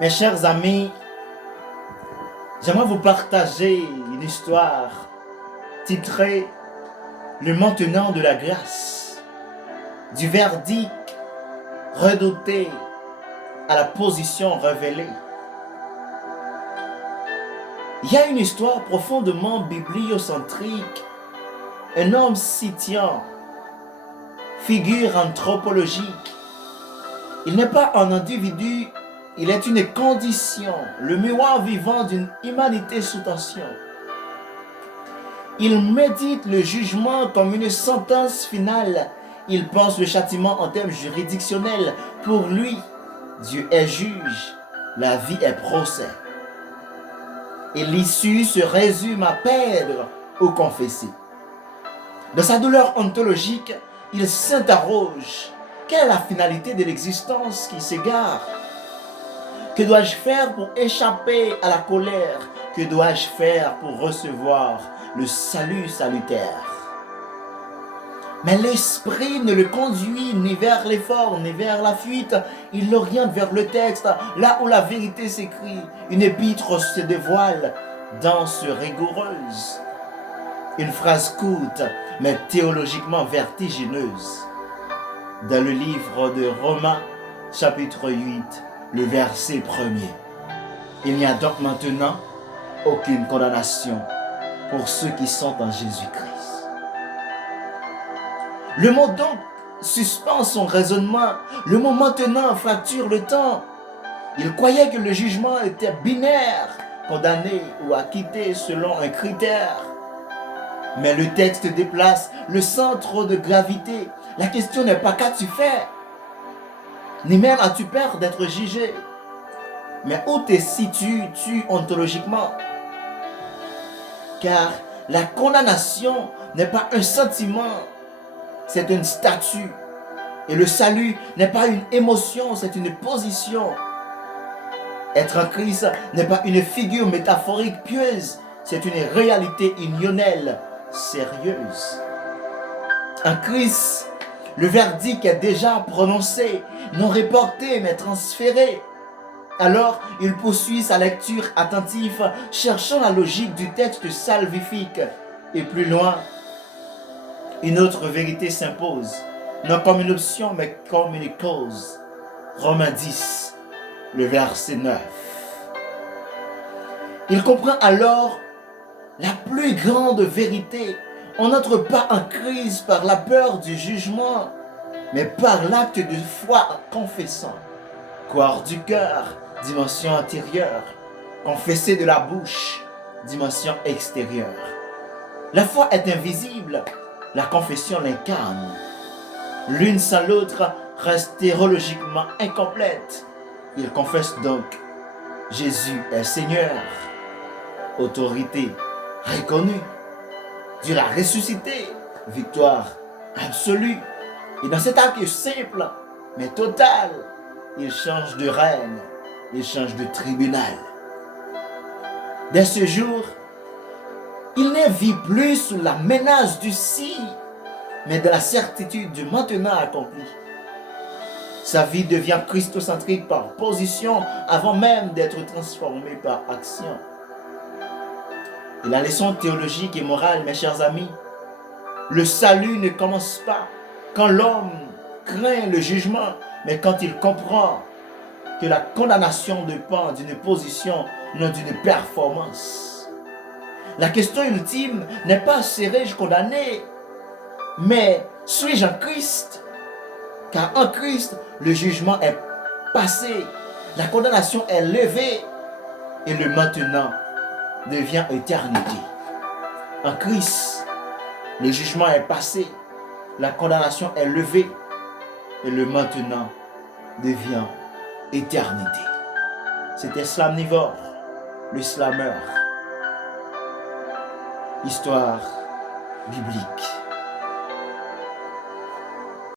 Mes chers amis, j'aimerais vous partager une histoire titrée Le maintenant de la grâce, du verdict redouté à la position révélée. Il y a une histoire profondément bibliocentrique. Un homme scythien, figure anthropologique. Il n'est pas un individu, il est une condition, le miroir vivant d'une humanité sous tension. Il médite le jugement comme une sentence finale. Il pense le châtiment en termes juridictionnels. Pour lui, Dieu est juge, la vie est procès. Et l'issue se résume à perdre ou confesser. Dans sa douleur ontologique, il s'interroge. Quelle est la finalité de l'existence qui s'égare? Que dois-je faire pour échapper à la colère? Que dois-je faire pour recevoir le salut salutaire? Mais l'esprit ne le conduit ni vers l'effort, ni vers la fuite. Il l'oriente vers le texte, là où la vérité s'écrit. Une épître se dévoile, danse rigoureuse. Une phrase courte, mais théologiquement vertigineuse. Dans le livre de Romains, chapitre 8, le verset 1er. Il n'y a donc maintenant aucune condamnation pour ceux qui sont en Jésus-Christ. Le mot donc suspend son raisonnement. Le mot maintenant fracture le temps. Il croyait que le jugement était binaire, condamné ou acquitté selon un critère. Mais le texte déplace le centre de gravité. La question n'est pas qu'as-tu fait, ni même as-tu peur d'être jugé, mais où te situes-tu ontologiquement? Car la condamnation n'est pas un sentiment, c'est une statue. Et le salut n'est pas une émotion, c'est une position. Être en Christ n'est pas une figure métaphorique pieuse, c'est une réalité unionnelle, sérieuse. En Christ, le verdict est déjà prononcé, non reporté mais transféré. Alors, il poursuit sa lecture attentive, cherchant la logique du texte salvifique. Et plus loin, une autre vérité s'impose, non comme une option mais comme une cause. Romains 10, le verset 9. Il comprend alors la plus grande vérité. On n'entre pas en crise par la peur du jugement, mais par l'acte de foi confessant. Croire du cœur, dimension antérieure. Confesser de la bouche, dimension extérieure. La foi est invisible, la confession l'incarne. L'une sans l'autre reste théologiquement incomplète. Il confesse donc, Jésus est Seigneur. Autorité reconnue. Dieu l'a ressuscité, victoire absolue. Et dans cet acte simple, mais total, il change de règne, il change de tribunal. Dès ce jour, il ne vit plus sous la menace du si, mais de la certitude du maintenant accompli. Sa vie devient christocentrique par position avant même d'être transformée par action. Et la leçon théologique et morale, mes chers amis, le salut ne commence pas quand l'homme craint le jugement, mais quand il comprend que la condamnation dépend d'une position, non d'une performance. La question ultime n'est pas serai-je condamné, mais suis-je en Christ? Car en Christ, le jugement est passé, la condamnation est levée et le maintenant devient éternité. En Christ, le jugement est passé, la condamnation est levée et le maintenant devient éternité. C'était Slamnivore, le slameur. Histoire biblique.